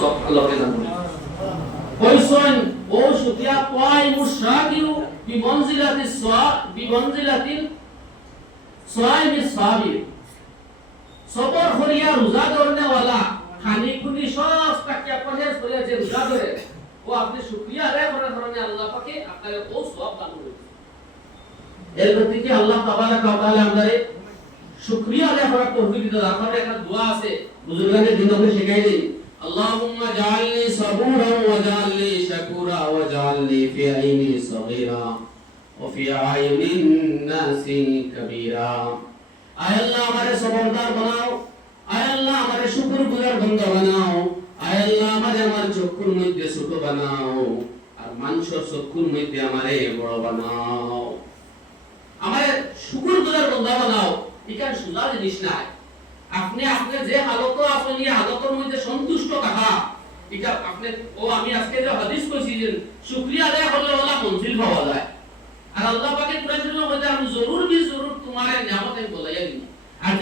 সব আল্লাহকে জানো কইছেন ও সুতিয়া কয় মুশাকিউ বিমনজিলাতিল সাইমি সাবির সবর করিয়া রোজা ধরনেওয়ালা খানি খুনি সব টাকিয়া পরহেজ করিয়া যে রোজা ধরে ও আপনি শুকরিয়া আদায় করার কারণে আল্লাহ পাকে আপনাকে ও সওয়াব দান করেছে। এর প্রতি আল্লাহ তাবারাকা ওয়া তাআলা আমাদের শুকরিয়া আদায় করার তৌফিক দিতে আপনার একটা দোয়া আছে বুজুর্গানের দিন আমরা শেখাই দেই আল্লাহুম্মা জাআলনি সাবুরা ওয়া জাআলনি শাকুরা ওয়া জাআলনি ফি আইনি সগীরা ওয়া ফি আয়ুনিন নাসি কাবীরা। আয় আল্লাহ আমারে সবরদার বানাও, আয় আল্লাহ আমারে শুকরগুজার বান্দা বানাও, আয় আল্লাহ আমারে আমার চক্ষুর মধ্যে ছোট বানাও আর মানুষের চক্ষুর মধ্যে আমারে বড় বানাও, আমারে শুকরগুজার বান্দা বানাও। এটা সোজা জিনিস নাই। আপনি আপনার যে হালত আছেন এই হালতের মধ্যে সন্তুষ্ট থাকা এটা আপনি ও আমি আজকে যে হাদিস কইছি যে শুকরিয়া আদায় করলে আল্লাহ মঞ্জিল পাওয়া যায়। আর আল্লাহ পাকের কুরআন শরীফের মধ্যে আমি জরুর তোমার নিয়ামত আমি বলাইয়া দিই। আর